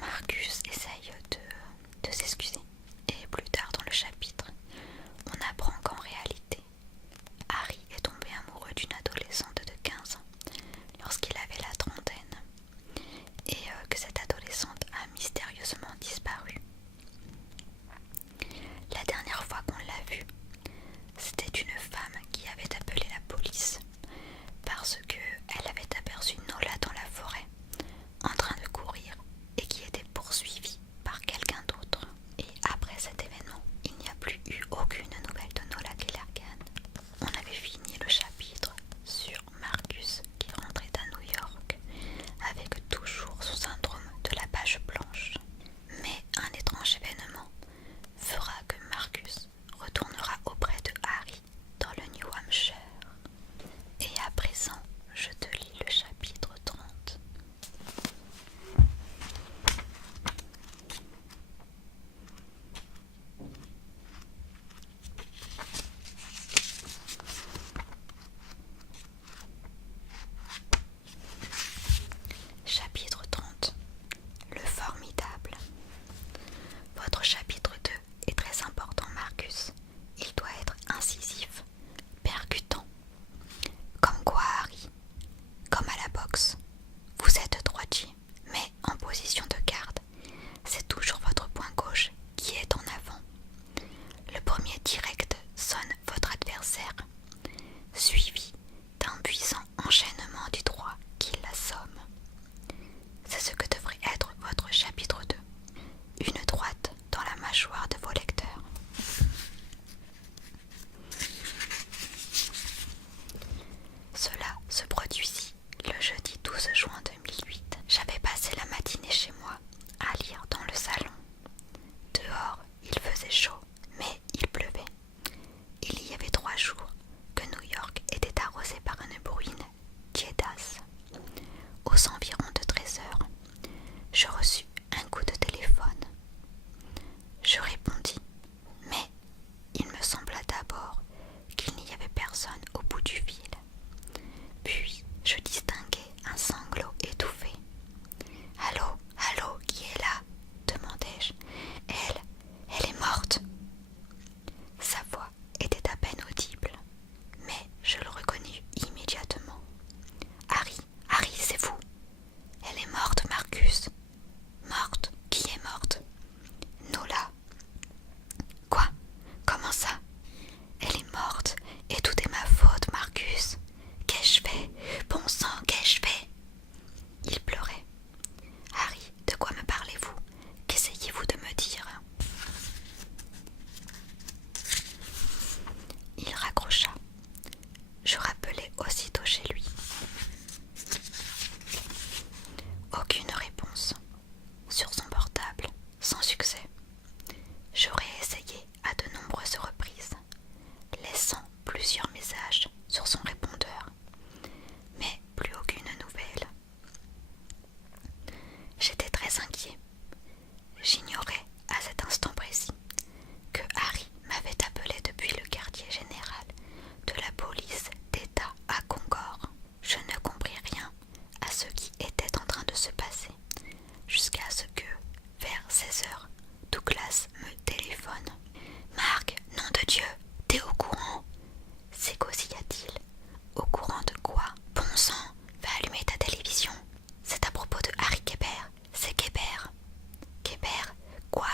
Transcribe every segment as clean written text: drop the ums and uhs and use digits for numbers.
Marcus essaye de s'excuser. Et plus tard dans le chapitre, on apprend qu'en réalité, Harry est tombé amoureux d'une adolescente de 15 ans lorsqu'il avait la trentaine et que cette adolescente a mystérieusement disparu. La dernière fois qu'on l'a vue, c'était une femme qui avait appelé la police parce qu'elle avait aperçu Nola dans la forêt en train de courir et qui était poursuivie par quelqu'un d'autre. Et après cet événement, il n'y a plus eu aucune nouvelle de Nola Kellergan. On avait fini le chapitre sur Marcus qui rentrait à New York avec toujours son syndrome de la page blanche. Mais un étrange événement fera que Marcus retournera auprès de Harry dans le New Hampshire. Et à présent, je te lis le chapitre 30. Chapitre 30. Le formidable. Votre chapitre 2 est très important, Marcus. Il doit être incisif, percutant. Comme quoi, Harry, comme à la boxe, vous êtes droitier, mais en position de garde. C'est toujours votre poing gauche qui est en avant. Le premier direct sonne votre adversaire, suivi d'un puissant enchaînement du droit qui l'assomme. C'est ce que devrait être votre chapitre 2. Une droite dans la mâchoire de vos lecteurs. Cela se produisit le jeudi 12 juin 2008. J'avais passé la matinée chez moi à lire dans le salon. Dehors, il faisait chaud, mais il pleuvait. Il y avait 3 jours que New York était arrosée par une bruine tiédasse. Aux environs de 13 heures, je reçus un coup de téléphone. Je répondis, mais il me sembla d'abord qu'il n'y avait personne au bout du fil. Puis je distinguai un sanglot étouffé. « Allô, allô, qui est là ?» demandai-je. « Elle est morte !» Sa voix était à peine audible, mais je le reconnus immédiatement. « Harry, c'est vous !»« Elle est morte, Marcus !»« Morte ? Qui est morte ?»« Nola. »« Quoi ? Comment ça ? Elle est morte et tout est ma faute, Marcus. Qu'ai-je fait ? Bon sang, qu'ai-je fait ?» Il pleurait. « Harry, de quoi me parlez-vous ? Qu'essayez-vous de me dire ?» Il raccrocha. Je rappelai aussitôt chez lui. Aucune réponse. Sur son portable, sans succès. J'aurais essayé à de nombreuses reprises, laissant plusieurs messages sur son répondeur, mais plus aucune nouvelle. J'étais très inquiet. J'ignorais à cet instant précis que Harry m'avait appelé depuis le quartier général de la police d'État à Concord. Je ne compris rien à ce qui était en train de se passer, jusqu'à ce que, vers 16 heures, Douglas me téléphone. « Marc, nom de Dieu, t'es au courant ?» s'égosilla-t-il. « Au courant de quoi ? Bon sang, va allumer ta télévision. C'est à propos de Harry Kéber, c'est Kéber. » « Kéber ? Quoi ?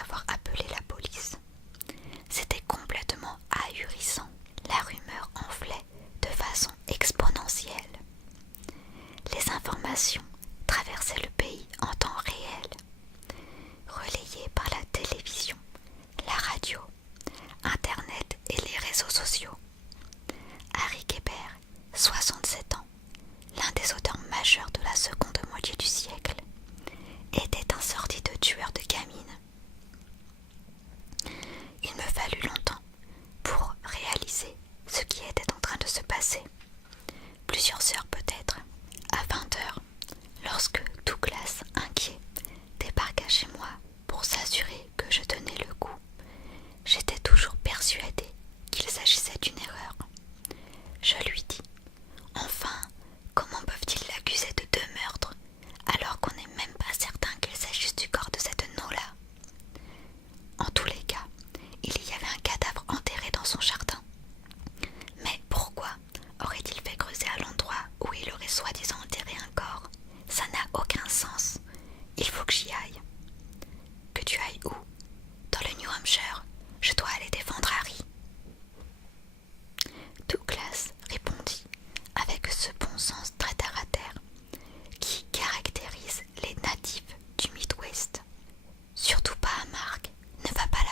avoir appelé la police. C'était complètement ahurissant. La rumeur enflait de façon exponentielle. Les informations traversaient le pays en temps réel, relayées par la télévision, la radio, Internet et les réseaux sociaux. Harry Kéber, 67 ans, l'un des auteurs majeurs de la seconde moitié du siècle, était un sordide tueur de gamines. Il me fallut longtemps pour réaliser ce qui était en train de se passer. Plusieurs heures peut-être. À 20 heures, lorsque Douglas, inquiet, débarqua chez moi pour s'assurer que je tenais le coup, j'étais toujours persuadée qu'il s'agissait d'une erreur. Je lui dis: « Enfin, comment peuvent-ils l'accuser de 2 meurtres alors qu'on n'est même pas certain qu'il s'agisse du corps de cette No-là ? En tous les cas, il y avait un cadavre enterré dans son jardin. Mais pourquoi aurait-il fait creuser à l'endroit où il aurait soi-disant enterré un corps? Ça n'a aucun sens. Il faut que j'y aille. » « Que tu ailles où? Dans le New Hampshire. Je dois aller défendre Harry. » Douglas répondit avec ce bon sens très terre à terre qui caractérise les natifs du Midwest. « Surtout pas, Mark. Ne va pas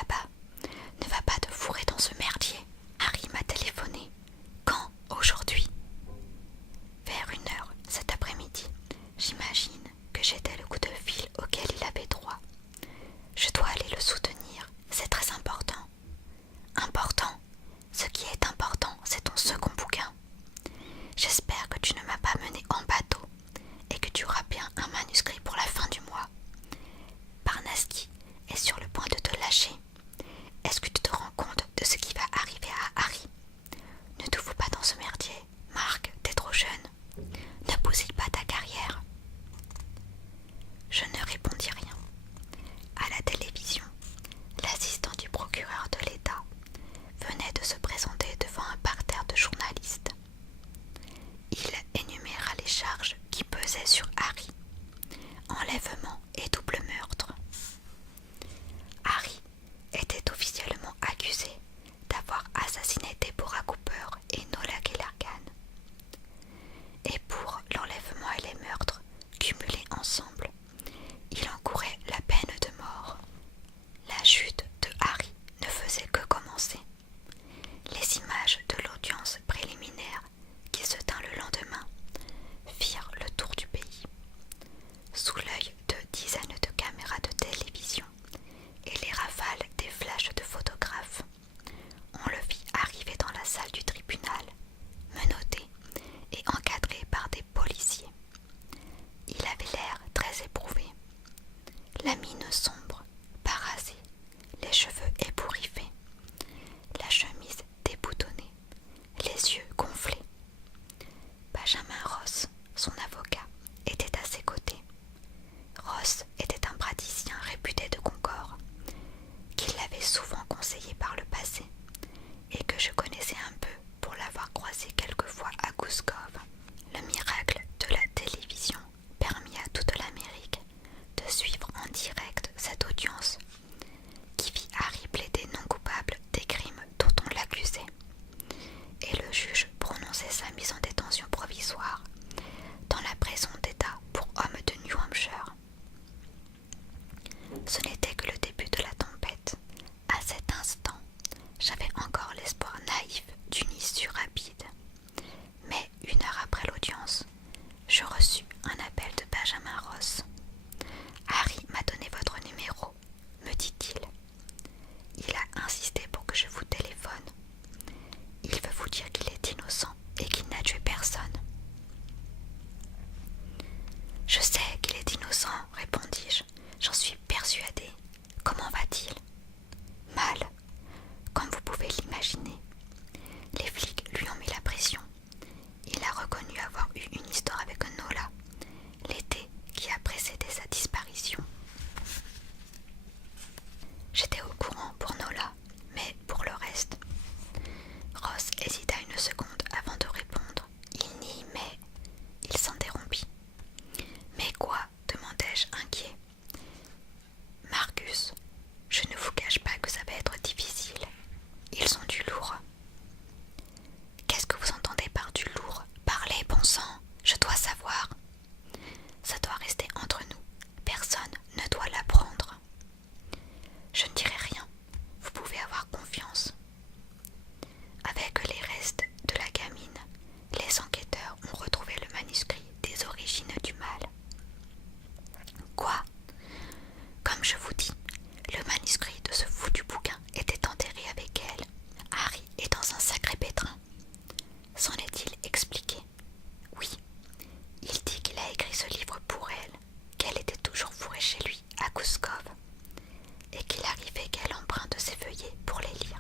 qu'il arrivait qu'elle emprunte ses feuillets pour les lire.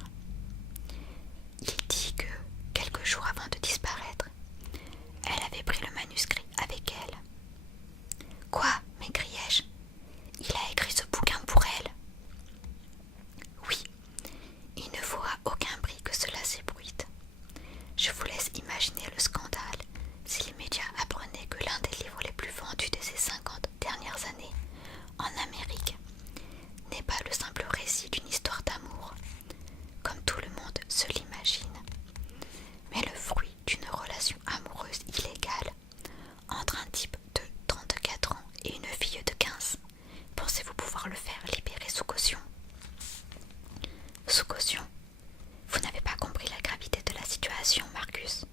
Il dit que, quelques jours avant de disparaître, elle avait pris le manuscrit avec elle. « Quoi ?» m'écriai-je. « Il a écrit ce bouquin pour elle ?» ?»« Oui, il ne faut à aucun prix que cela s'ébruite. Je vous laisse imaginer le scandale si les médias apprenaient que l'un des livres les plus vendus de ces 50 dernières années en Amérique n'est pas le simple récit d'une histoire d'amour, comme tout le monde se l'imagine, mais le fruit d'une relation amoureuse illégale entre un type de 34 ans et une fille de 15. Pensez-vous pouvoir le faire libérer sous caution ? Sous caution ? Vous n'avez pas compris la gravité de la situation, Marcus.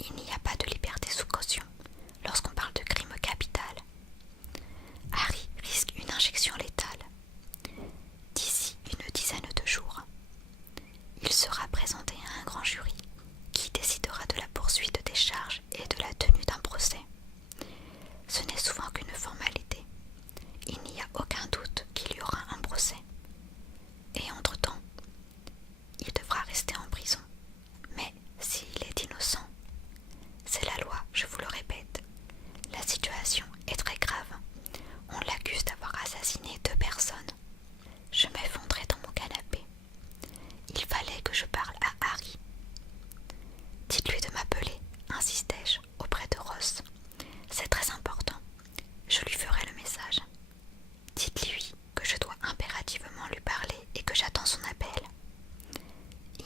Il n'y a pas de liberté sous caution lorsqu'on parle de crime capital. Harry risque une injection létale. D'ici une dizaine de jours, il sera présenté à un grand jury qui décidera de la poursuite des charges et de la tenue d'un procès. Ce n'est souvent qu'une formalité. Il n'y a aucun doute qu'il y aura un procès. Et entre-temps, il devra rester en prison. Mais s'il est innocent, c'est la loi, je vous le répète. La situation est très grave. On l'accuse d'avoir assassiné 2 personnes. Je m'effondrais dans mon canapé. Il fallait que je parle à Harry. Dites-lui de m'appeler, insistai-je auprès de Ross. C'est très important. Je lui ferai le message. Dites-lui que je dois impérativement lui parler et que j'attends son appel.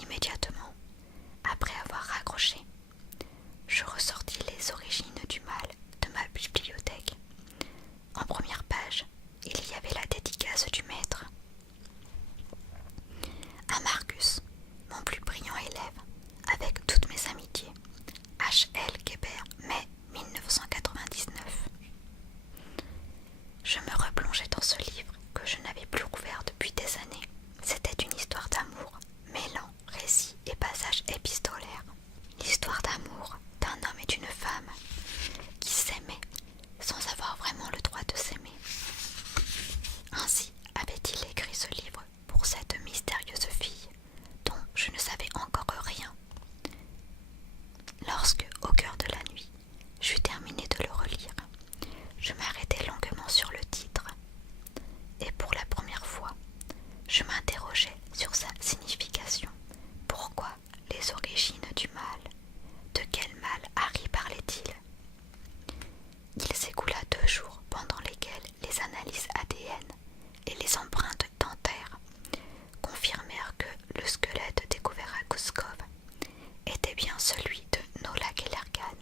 Immédiatement, après avoir raccroché, je ressortis les origines du mal de ma bibliothèque. En première page, il y avait la dédicace du maître. À Marcus, mon plus brillant élève, avec toutes mes amitiés. H.L. Guébert, mai 1999. Je me replongeais dans ce livre que je n'avais plus rouvert depuis des années. C'était une histoire d'amour, mêlant récits et passages épistolaires. L'histoire d'amour d'un homme et d'une femme qui s'aimaient sans avoir vraiment le droit de s'aimer. Ainsi avait-il écrit ce livre pour cette mystérieuse fille dont je ne savais encore rien. Lorsque, au cœur de la nuit, j'eus terminé de le relire, je m'arrêtai longuement sur le titre. Et pour la première fois, je m'interrogeais sur sa signification. Pourquoi les origines du mal? De quel mal Harry parlait-il? Il s'écoula 2 jours pendant lesquels les analyses ADN et les empreintes dentaires confirmèrent que le squelette découvert à Goscov était bien celui de Nola Kellergan.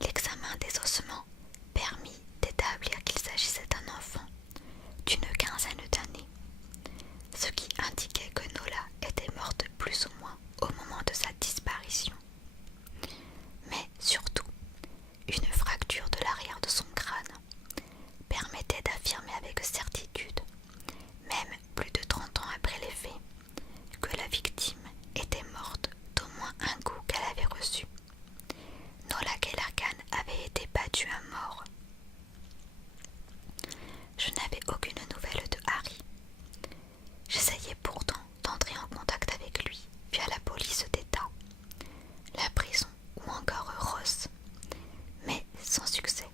L'examen des ossements permit d'établir qu'il s'agissait d'un enfant d'une 15aine d'années, ce qui indiquait que Nola était morte plus ou moins au moment de sa disparition. Mais surtout, une fracture de l'arrière de son crâne permettait d'affirmer avec certitude, même plus de 30 ans après les faits, que la victime était morte d'au moins un coup qu'elle avait reçu. Nola Kellergan avait été battue à mort. Je n'avais aucune nouvelle de Harry. J'essayais pourtant d'entrer en contact avec lui via la police d'État, la prison ou encore Ross, mais sans succès.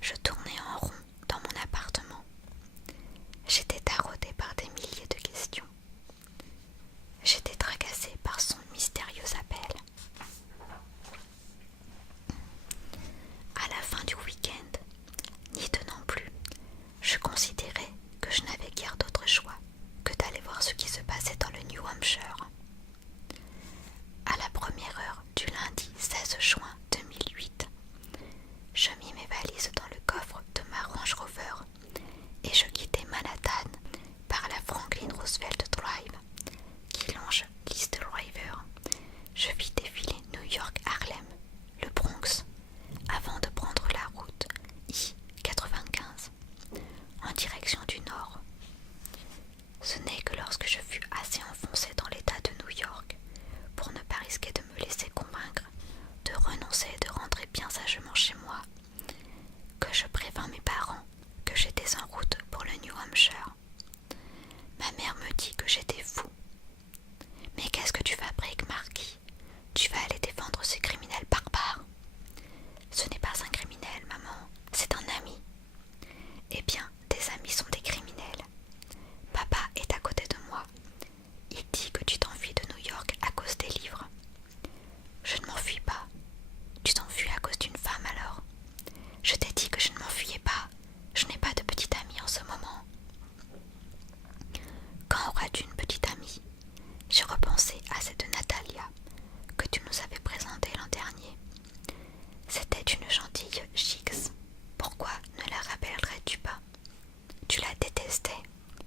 Je tournais en rond dans mon appartement. J'étais taraudée par des milliers de questions. J'étais tracassée par son mystérieux appel. À la fin du week-end, n'y tenant plus, je considérais que je n'avais guère d'autre choix que d'aller voir ce qui se passait dans le New Hampshire. À la première heure du lundi 16 juin 2008, je mis mes valises dans le coffre de ma Range Rover et je quittai Manhattan par la Franklin Roosevelt Drive qui longe l'East River. Je vis défiler New York-Harlem, le Bronx, avant de prendre la route I-95 en direction du nord. Ce n'est que lorsque je fus assez enfoncé dans l'état de New York pour ne pas risquer de me laisser convaincre, de renoncer et de rentrer bien sagement chez moi, que je prévins mes parents que j'étais en route pour le Hampshire. Ma mère me dit que j'étais fou. Mais qu'est-ce que tu fabriques, Marquis? Tu vas aller défendre ce criminel barbare? Ce n'est pas un criminel, maman, c'est un ami. Eh bien, tes amis sont des criminels. Papa est à côté de moi. Il dit que tu t'enfuis de New York à cause des livres. Je ne m'enfuis pas. Tu t'enfuis à cause d'une femme alors? Je t'ai dit que je ne m'enfuyais pas. Je n'ai pas de petite amie en ce moment. Quand auras-tu une petite amie? J'ai repensé à cette Natalia que tu nous avais présentée l'an dernier. C'était une gentille Chicks. Pourquoi ne la rappellerais-tu pas? Tu la détestais.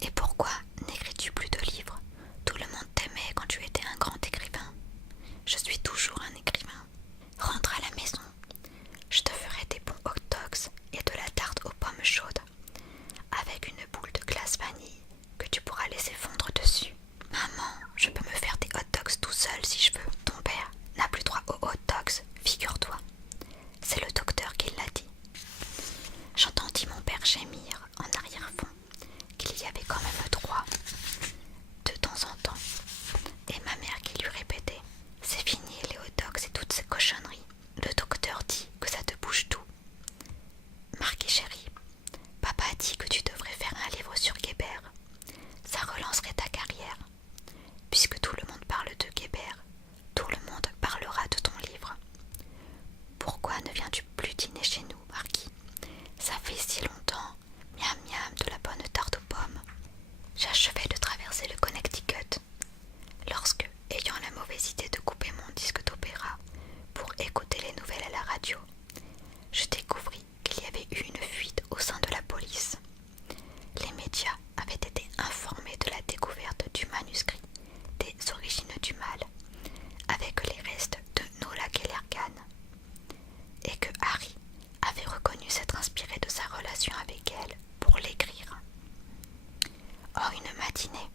Et pourquoi n'écris-tu plus de livres? Tout le monde t'aimait quand tu étais un grand écrivain. Je suis toujours un écrivain. Rentre à la maison. Je te ferai des bons hot dogs et de la tarte aux pommes chaudes, avec une boule de glace vanille que tu pourras laisser fondre dessus. Maman, je peux me faire des hot dogs tout seul si je veux. Ton père n'a plus droit aux hot dogs, figure-toi. C'est le docteur qui l'a dit. J'entendis mon père gémir en arrière-fond qu'il y avait quand même droit de temps en temps, et ma mère qui lui répétait: c'est fini les hot dogs et toutes ces cochonneries. Le docteur dit que ça te bouge tout. Marquis chéri, papa dit que tu devrais faire un livre sur Guébert. Ça relancerait ta carrière. Puisque tout le monde parle de Guébert, tout le monde parlera de ton livre. Pourquoi ne viens-tu plus dîner chez nous, Marquis? Ça fait si longtemps. Miam miam, de la bonne tarte aux pommes. J'achevais de traverser le Connecticut lorsque, ayant la mauvaise idée de couper mon disque d'opéra pour écouter les nouvelles à la radio, je découvris qu'il y avait eu une fuite au sein de la police. Les médias avaient été informés de la découverte du manuscrit des Origines du mal, avec les restes de Nola Kellergan, et que Harry avait reconnu s'être inspiré de sa relation avec elle pour l'écrire. En une matinée,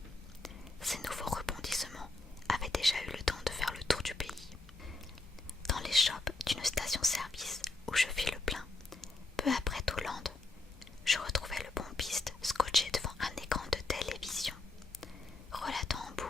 ces nouveaux rebondissements avaient déjà eu le temps de faire le tour du pays. Dans les shops d'une station-service où je fis le plein, peu après Toland, je retrouvai le pompiste scotché devant un écran de télévision, relatant en boucle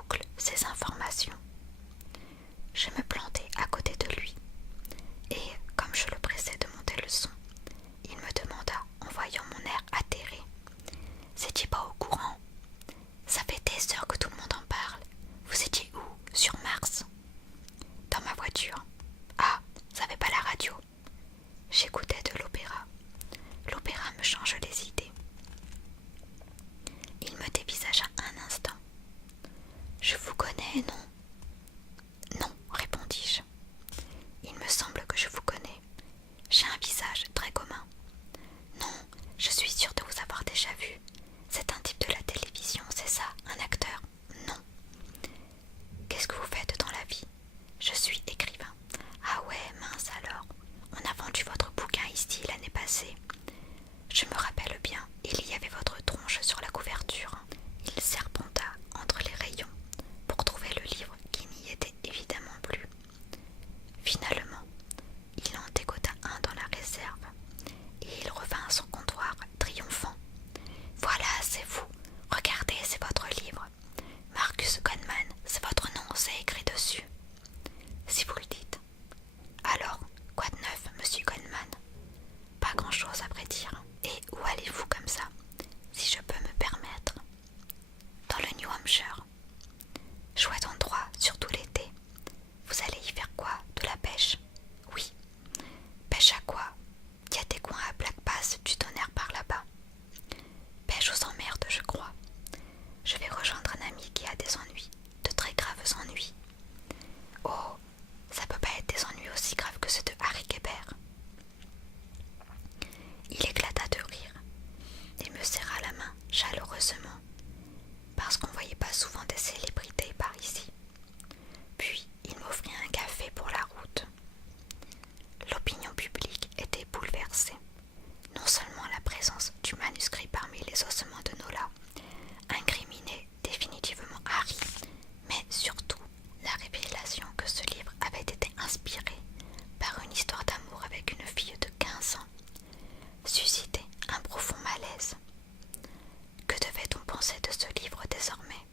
pensais de ce livre désormais?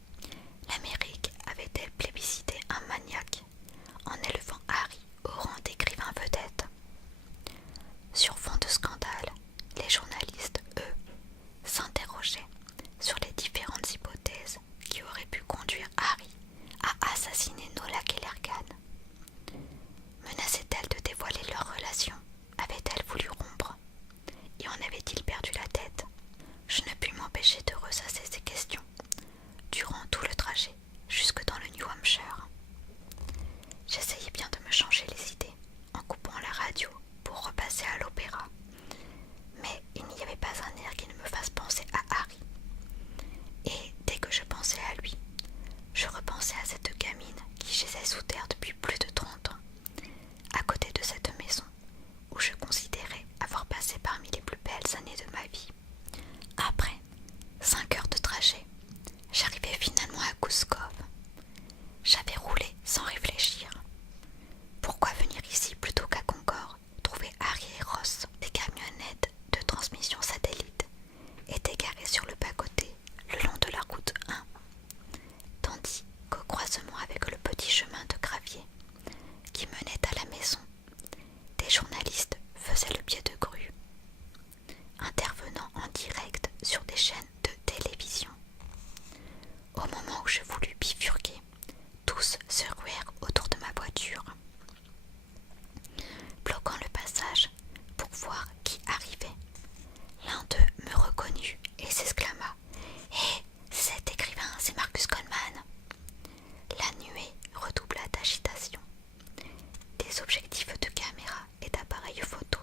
L'Amérique avait-elle plébiscité un maniaque en élevant Harry au rang d'écrivain vedette? Sur fond de scandale, les journalistes, eux, s'interrogeaient sur les différentes hypothèses qui auraient pu conduire Harry à assassiner Nola Kellergan. Menaçait-elle de dévoiler leur relation? Avait-elle voulu rompre? Et en avait-il perdu la tête? Je ne pus m'empêcher de ressasser ces questions durant tout le trajet jusque dans le New Hampshire. J'essayais bien de me changer les idées en coupant la radio pour repasser à l'opéra, mais il n'y avait pas un air qui ne me fasse penser à Harry. Et dès que je pensais à lui, je repensais à cette gamine qui gisait sous terre depuis plus de 30 ans, à côté de cette maison où je considérais avoir passé parmi les plus belles années de ma vie. Après 5 heures de trajet, j'arrivais finalement à Kuskov. J'avais roulé sans réfléchir. Pourquoi venir ici plutôt qu'à Concorde, trouver Harry et Ross? Des camionnettes de transmission satellite étaient garées sur le bas-côté, le long de la route 1, tandis qu'au croisement avec le petit chemin de gravier qui menait à la maison, des journalistes faisaient le pied de grue, intervenant en direct sur des chaînes de télévision. Au moment où je voulus bifurquer, tous se ruèrent autour de ma voiture, bloquant le passage pour voir qui arrivait. L'un d'eux me reconnut et s'exclama: « Hé, cet écrivain, c'est Marcus Coleman !» La nuée redoubla d'agitation. Des objectifs de caméra et d'appareils photo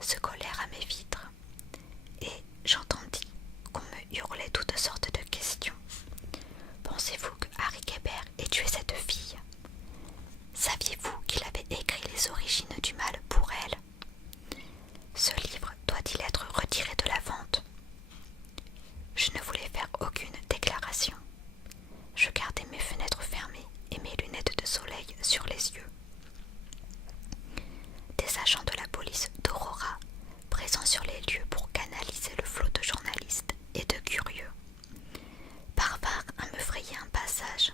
se collèrent à mes vitres, et j'entendis qu'on me hurlait toutes sortes de questions. Pensez-vous que Harry Kéber ait tué cette fille? Saviez-vous qu'il avait écrit les origines du mal pour elle? Ce livre doit-il être retiré de la vente? Je ne voulais faire aucune déclaration. Je gardais mes fenêtres fermées et mes lunettes de soleil sur les yeux. Des agents de la police d'Aurora, présents sur les lieux pour canaliser le flot de journalistes et de curieux, parvinrent à me frayer un passage,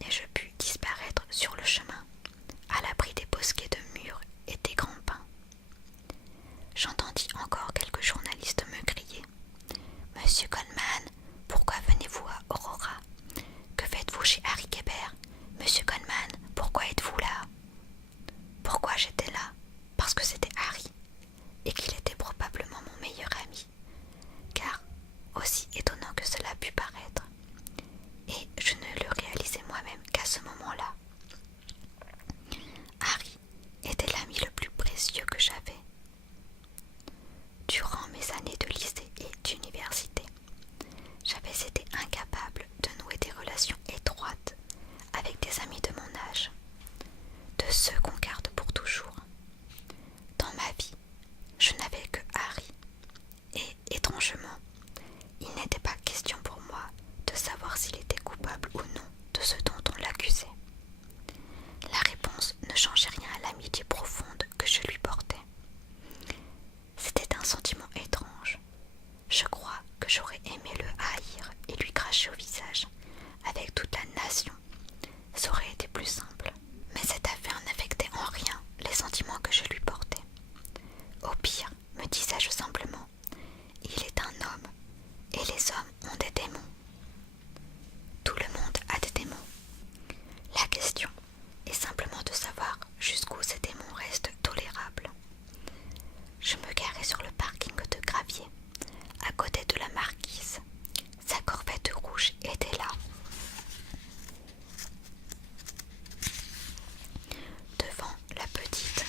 et je pus disparaître sur le chemin, à l'abri des bosquets de murs et des grands pins. J'entendis encore quelques journalistes me crier: « Monsieur Coleman, pourquoi venez-vous à Aurora? Que faites-vous chez Harry Kéber? Monsieur Coleman, pourquoi êtes-vous là ?» Pourquoi j'étais là? Parce que c'était Harry, et qu'il était probablement mon meilleur ami, car, aussi étonnant que cela pût paraître, et je ne le réalisais moi-même qu'à ce moment-là, Harry était l'ami le plus précieux que j'avais. Durant mes années de lycée et d'université, j'avais été incapable de nouer des relations étroites avec des amis de mon âge, de ceux qu'on garde pour toujours. Dans ma vie, je n'avais que Harry, et étrangement, il n'était pas question pour moi de savoir s'il était coupable ou non de ce dont on l'accusait. La réponse ne changeait rien à l'amitié profonde que je lui portais. C'était un sentiment étrange. Je crois que j'aurais aimé le haïr et lui cracher au visage avec toute la nation. Ça aurait été plus simple. Mais cette affaire n'affectait en rien les sentiments que je lui portais. Au pire, me disais-je simplement, il est un homme, et les hommes ont des démons. Tout le monde a des démons. La question est simplement de savoir jusqu'où ces démons restent tolérables. Je me garai sur le parking de gravier, à côté de la marquise. Sa corvette rouge était là. Devant la petite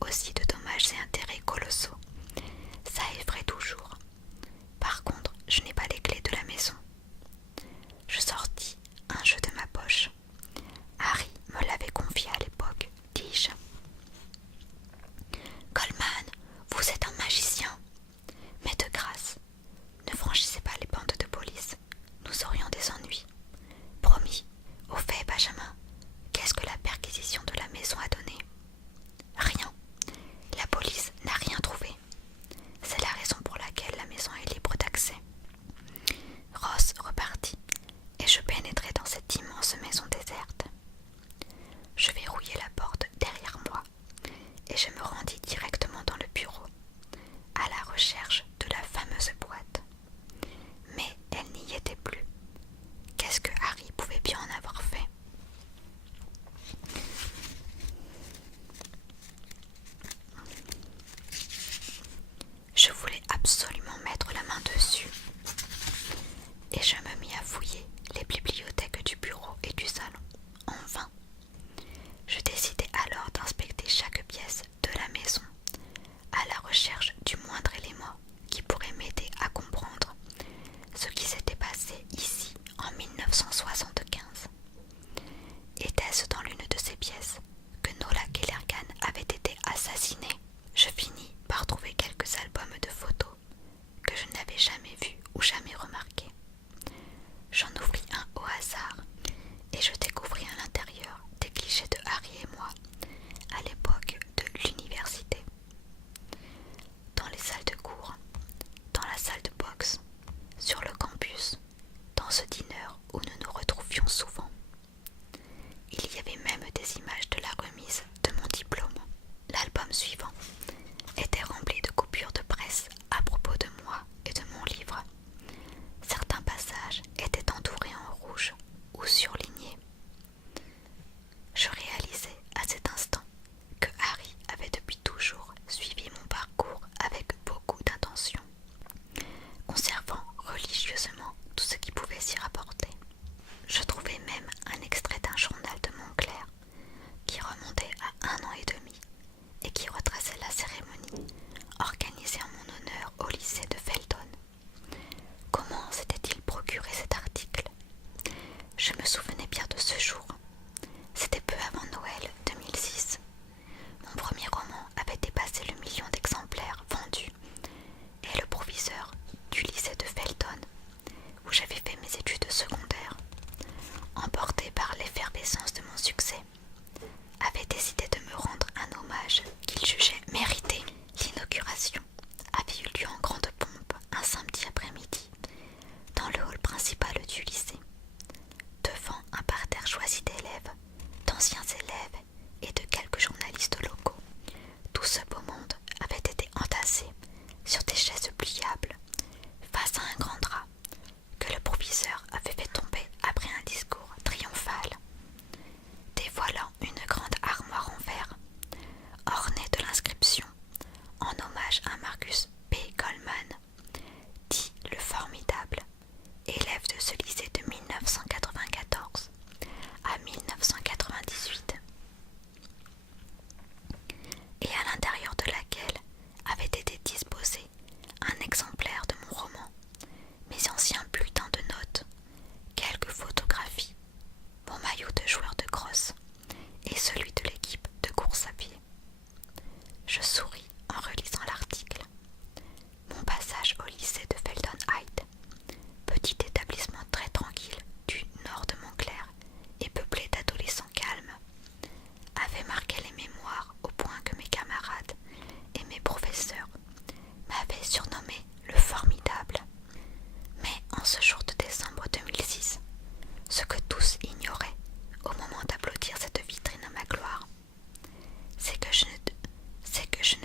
causé aussi de dommages et intérêts colossaux. Ça effraie toujours. Par contre, je n'ai pas les clés de la maison. Je sortis un jeu de ma poche. Harry me l'avait confié à l'époque, dis-je. Coleman, vous êtes un magicien. Mais de grâce, ne franchissez pas les bandes de police. Nous aurions des ennuis. Promis. Au fait, Benjamin, qu'est-ce que la perquisition de la maison a donné? Rien. La police n'a rien trouvé. C'est la raison pour laquelle la maison est libre d'accès. Ross repartit, et je pénétrai dans cette immense maison déserte. Je verrouillai la porte derrière moi, et je me rendis directement dans le bureau, à la recherche de la fameuse boîte. Mais elle n'y était plus. Qu'est-ce que Harry pouvait bien en avoir fait? Je voulais absolument mettre la main dessus, et je me mis à fouiller les bibliothèques du bureau et du salon, en vain. Je décidai alors d'inspecter chaque pièce de la maison, à la recherche du moindre élément qui pourrait m'aider à comprendre ce qui s'était passé ici en 1975. Était-ce dans l'une de ces pièces que Nola Kellergan avait été assassinée? Je finis par trouver quelques albums de photos que je n'avais jamais vus ou jamais remarqués. J'en ouvris un au hasard et je découvris à l'intérieur des clichés de Harry et moi à l'époque de l'université. Dans les salles de cours, dans la salle de boxe, sur le campus, dans ce dîner où nous nous retrouvions souvent. Il y avait même des images de la remise de mon diplôme. L'album suivant était rempli de coupures de presse à propos de moi et de mon livre. Certains passages étaient entourés en rouge ou surlignés. Je réalisais à cet instant que Harry avait depuis toujours suivi mon parcours avec beaucoup d'intention, conservant religieusement tout ce qui pouvait s'y rapporter. Je trouvais même un extrait d'un journal de Montclair qui remontait à 1 an et demi et qui retraçait la cérémonie organisée en mon honneur au lycée de Felton. Comment s'était-il procuré cet article? Je me souvenais bien de ce jour. C'était peu avant Noël 2006. Mon premier roman avait dépassé le 1 million d'exemplaires vendus et le proviseur du lycée de Felton, où j'avais fait mes études secondaires, emporté par l'effervescence de mon succès, avait décidé de me rendre un hommage qu'il jugeait mérité. L'inauguration avait eu lieu en grande pompe un samedi après-midi dans le hall principal du lycée, devant un parterre choisi d'élèves, d'anciens élèves et de quelques journalistes locaux. Tout ce beau monde avait été entassé sur des chaises pliables face à un grand drap que le proviseur avait fait tomber après un discours triomphal, dévoilant une grande armoire en verre ornée de l'inscription en hommage à Marcus P. Coleman, dit le formidable, élève de ce lycée de 1994 à 1998, et à l'intérieur de laquelle avait été disposé un exemplaire de mon roman, mes anciens bulletins de notes, quelques photographies, mon maillot de joueur de crosse et celui de l'équipe de course à pied. Je souris en relisant l'article. Mon passage au lycée de Felton Heights, petit établissement très tranquille du nord de Montclair et peuplé d'adolescents calmes, avait marqué les mémoires au point que mes camarades et mes professeurs m'avaient surnommé le formidable. Mais en ce jour de décembre 2006, ce que tous ignoraient au moment d'applaudir cette vitrine à ma gloire, c'est que je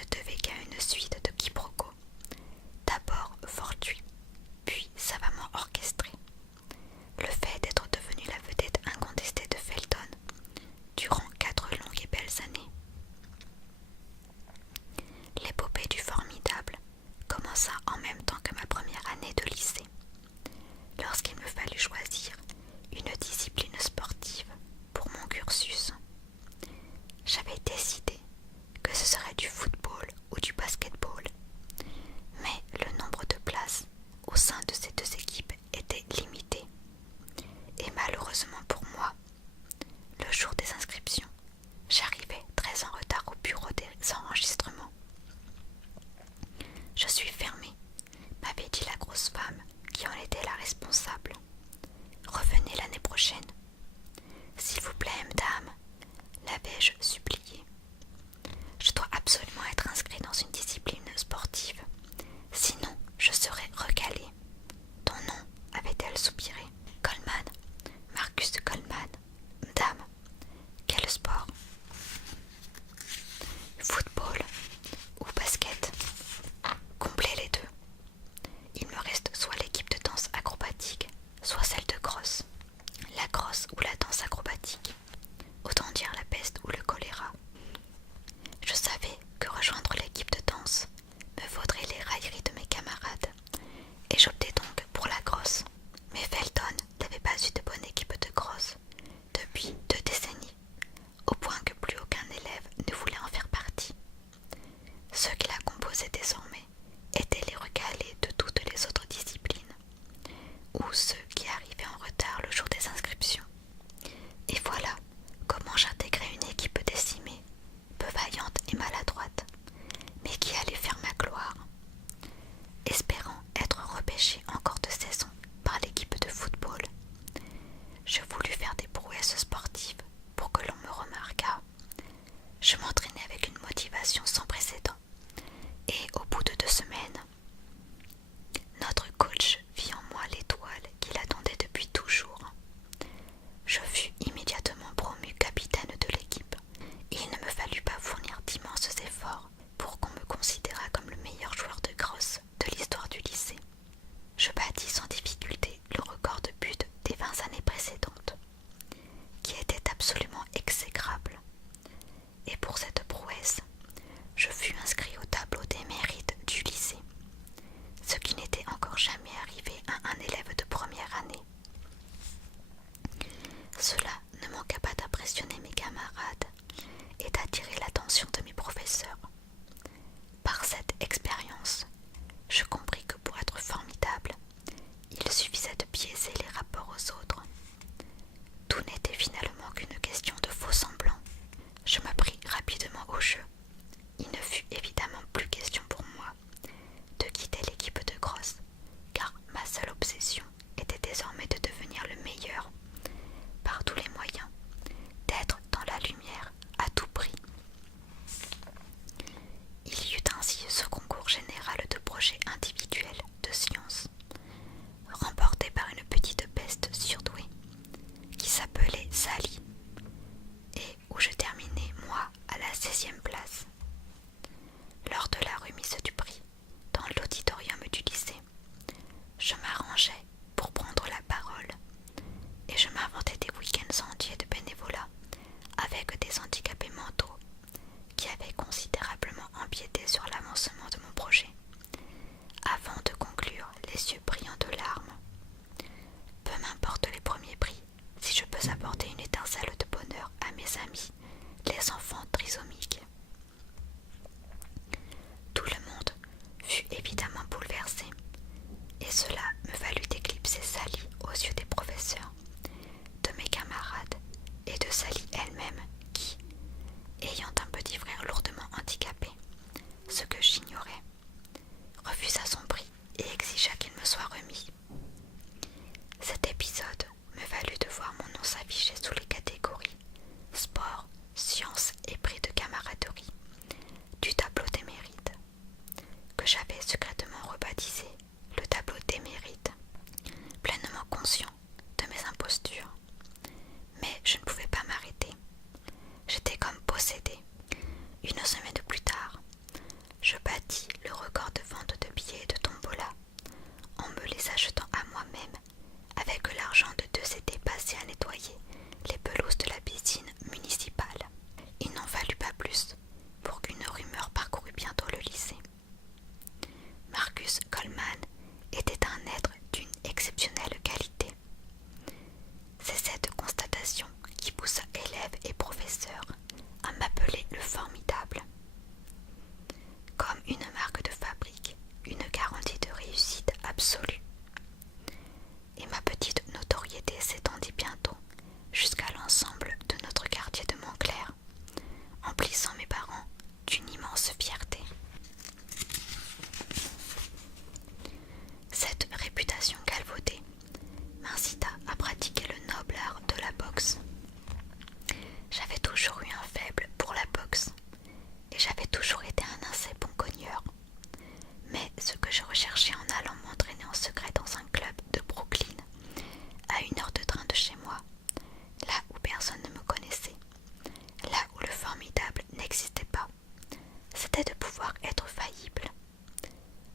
c'était de pouvoir être faillible.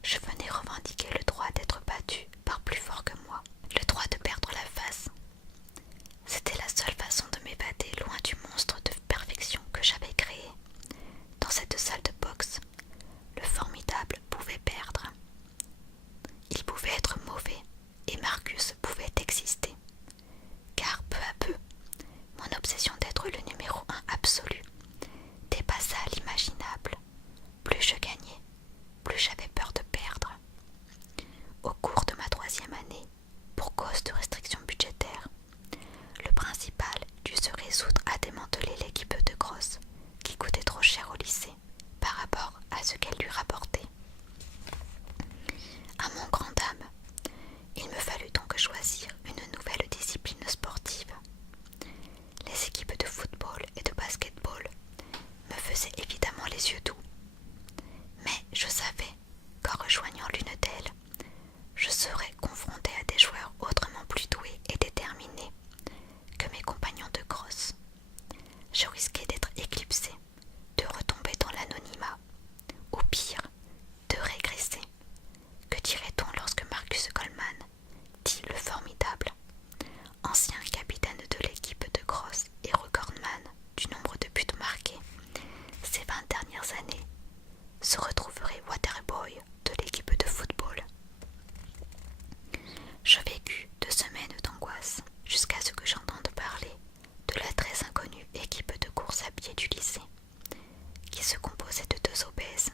Je venais revendiquer le droit d'être battu par plus fort que moi, le droit de perdre la face. C'était la seule façon de m'évader loin du monstre de perfection que j'avais créé. Dans cette salle de boxe, le formidable pouvait perdre. Il pouvait être mauvais et Marcus pouvait exister. Car peu à peu, mon obsession d'être le numéro 1 absolu dépassa l'imaginable. Plus je gagnais, plus j'avais peur de perdre. Au cours de ma 3e année, pour cause de restrictions budgétaires, le principal dut se résoudre à démanteler l'équipe de cross qui coûtait trop cher au lycée par rapport à ce qu'elle lui rapportait. À mon grand dam, il me fallut donc choisir une nouvelle discipline sportive. Les équipes de football et de basketball me faisaient évidemment les yeux doux. Mais je savais qu'en rejoignant l'une d'elles, je serais confrontée à des joueurs autrement plus doués et déterminés que mes compagnons de crosse. Je risquais d'être éclipsée, de retomber dans l'anonymat, ou pire, de régresser. Que dirait-on lorsque Marcus Coleman, dit le formidable, ancien capitaine de l'équipe de cross et recordman du nombre de buts marqués ces 20 dernières années, se retrouverait waterboy de l'équipe de football? Je vécus 2 semaines d'angoisse jusqu'à ce que j'entende parler de la très inconnue équipe de course à pied du lycée, qui se composait de 2 obèses,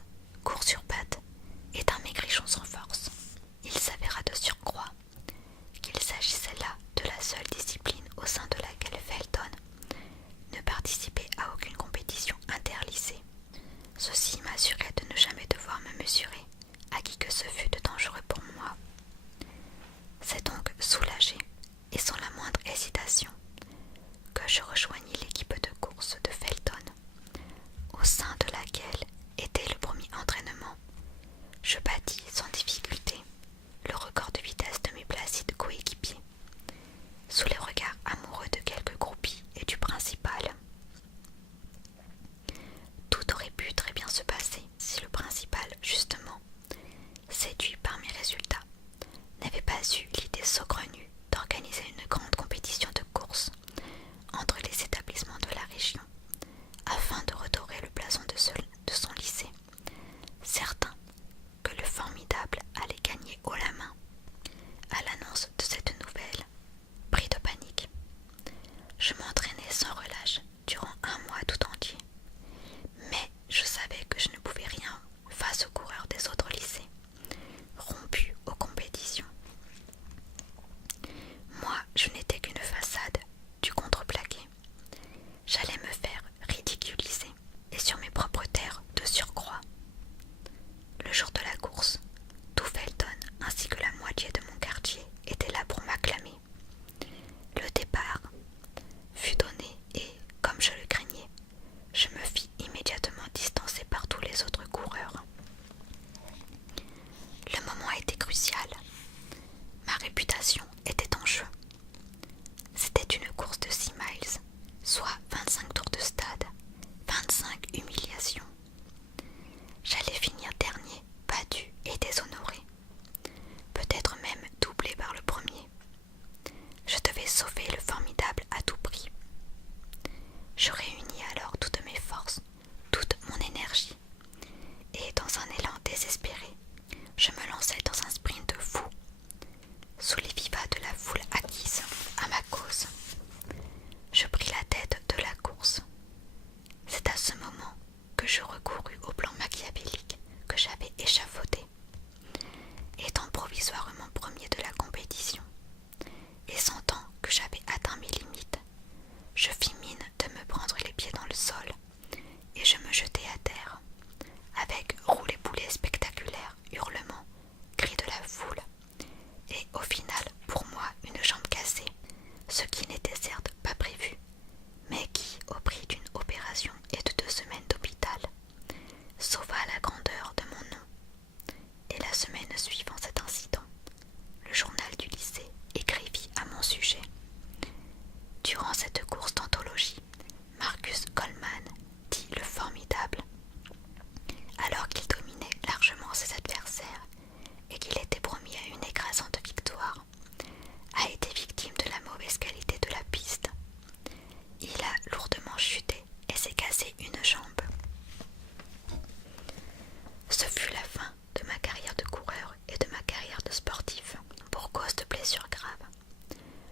Ce fut la fin de ma carrière de coureur et de ma carrière de sportif, pour cause de blessures graves.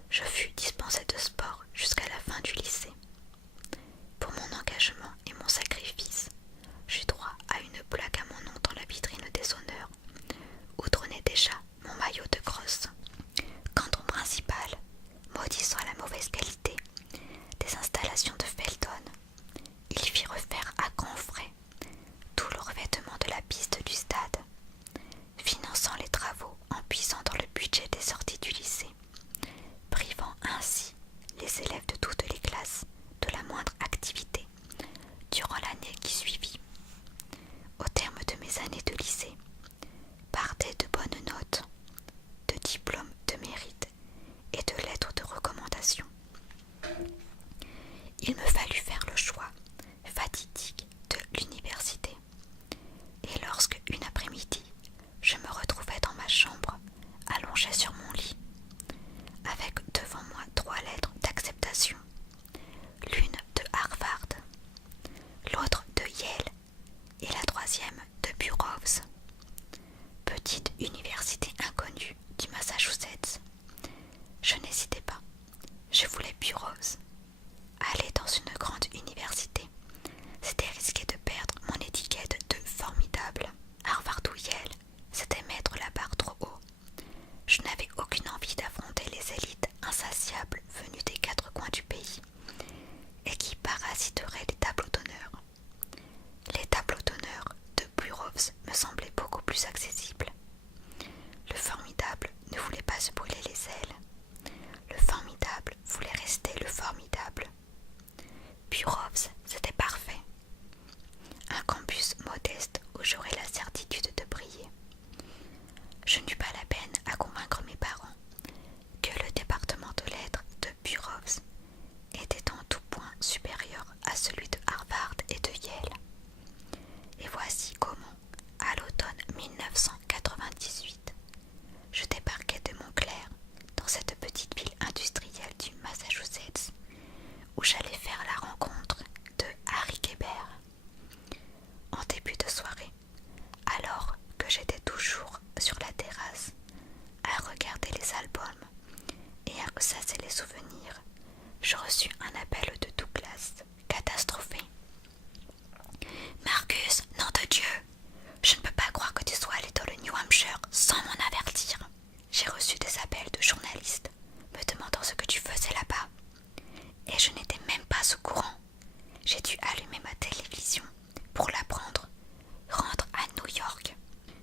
Je fus dispensé de sport jusqu'à la fin du lycée. Pour mon engagement et mon sacrifice, j'eus droit à une plaque à mon nom dans la vitrine des honneurs, où trônait déjà mon maillot de crosse. Canton principal, maudissant la mauvaise qualité des installations de Feldon, il fit refaire à grands frais tout le revêtement de la piste du stade, finançant les travaux en puisant dans le budget des sorties du lycée, privant ainsi les élèves de toutes les classes de la moindre activité durant l'année qui suivit. Au terme de mes années de lycée, partaient de bonnes notes, de diplômes de mérite et de lettres de recommandation. Il me fallut faire le choix fatidique de l'université. Et lorsque, une après-midi, je me retrouvais dans ma chambre, allongée sur mon lit, avec devant moi 3 lettres d'acceptation, l'une de Harvard, l'autre de Yale et la 3e de Burroughs, petite université inconnue du Massachusetts. Je n'hésitais pas, je voulais Burroughs. Aller dans une grande université, c'était risquer de perdre mon étiquette de formidable. Harvard ou Yale, c'était mettre la barre trop haut. Je n'avais aucune envie d'affronter les élites insatiables venues des 4 coins du pays et qui parasiteraient les tableaux d'honneur. Les tableaux d'honneur de Burroughs me semblaient beaucoup plus accessibles. Le formidable ne voulait pas se brûler les ailes. Le formidable voulait rester le formidable. Burroughs, c'était parfait. Un campus modeste où j'aurais la certitude de briller. Je n'eus pas la peine à convaincre mes parents que le département de lettres de Burroughs était en tout point supérieur à celui de Harvard et de Yale. Et voici comment, à l'automne 1998, je débarquai de Montclair dans cette petite ville industrielle du Massachusetts où j'allais faire la rencontre de Harry Kéber. En début de soirée, alors que j'étais toujours sur la terrasse à regarder les albums et à ressasser les souvenirs, je reçus un appel de Douglas, catastrophé. « Marcus, nom de Dieu, je ne peux pas croire que tu sois allé dans le New Hampshire sans m'en avertir. J'ai reçu des appels de journalistes me demandant ce que tu faisais là-bas. Et je n'étais même pas au courant. J'ai dû allumer ma télévision pour l'apprendre. Rentre à New York.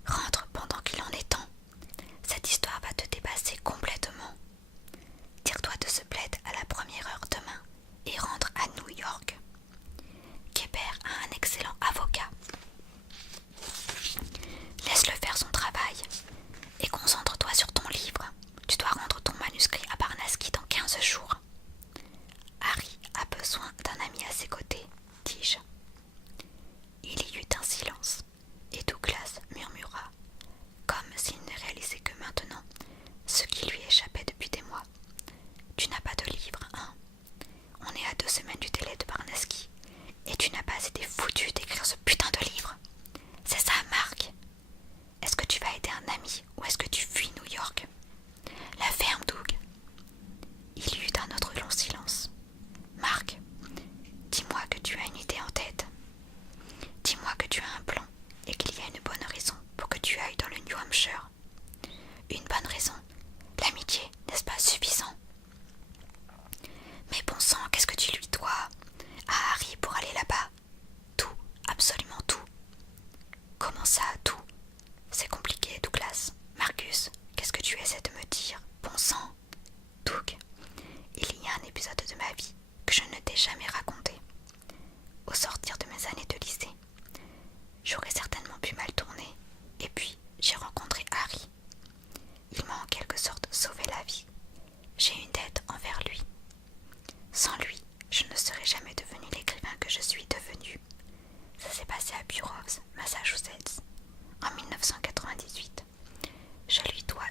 Rentre pendant qu'il en est temps. Cette histoire va te dépasser complètement. Tire-toi de ce bled à la première heure demain et rentre à New York. Kéber a un excellent avocat. Laisse-le faire son travail et concentre-toi sur ton livre. Tu dois rendre ton manuscrit à Barnaski dans 15 jours. Harry a besoin d'un ami à ses côtés, dis-je. Il y eut un silence, et Douglas murmura, comme s'il ne réalisait que maintenant ce qui lui échappait depuis des mois. « Tu n'as pas de livre, hein? On est à 2 semaines du délai de Barnaski, et tu n'as pas été foutu d'écrire ce putain de livre. C'est ça, Marc. Est-ce que tu vas aider un ami ou est-ce que tu fuis New York? La ferme, Doug. » Il y eut un autre long silence. « Marc, dis-moi que tu as une idée en tête. Dis-moi que tu as un plan et qu'il y a une bonne raison pour que tu ailles dans le New Hampshire. Une bonne raison. L'amitié, n'est-ce pas suffisant? Mais bon sang, qu'est-ce que tu lui dois à Harry pour aller là-bas? Tout, absolument tout. Comment ça, tout? C'est compliqué, Douglas. Marcus, qu'est-ce que tu essaies de me dire? Bon sang. Doug, il y a un épisode de ma vie que je ne t'ai jamais raconté. Au sortir de mes années de lycée, j'aurais certainement pu mal tourner, et puis j'ai rencontré Harry. Il m'a en quelque sorte sauvé la vie. J'ai une dette envers lui. Sans lui, je ne serais jamais devenu l'écrivain que je suis devenu. Ça s'est passé à Burroughs, Massachusetts, en 1998. Je lui dois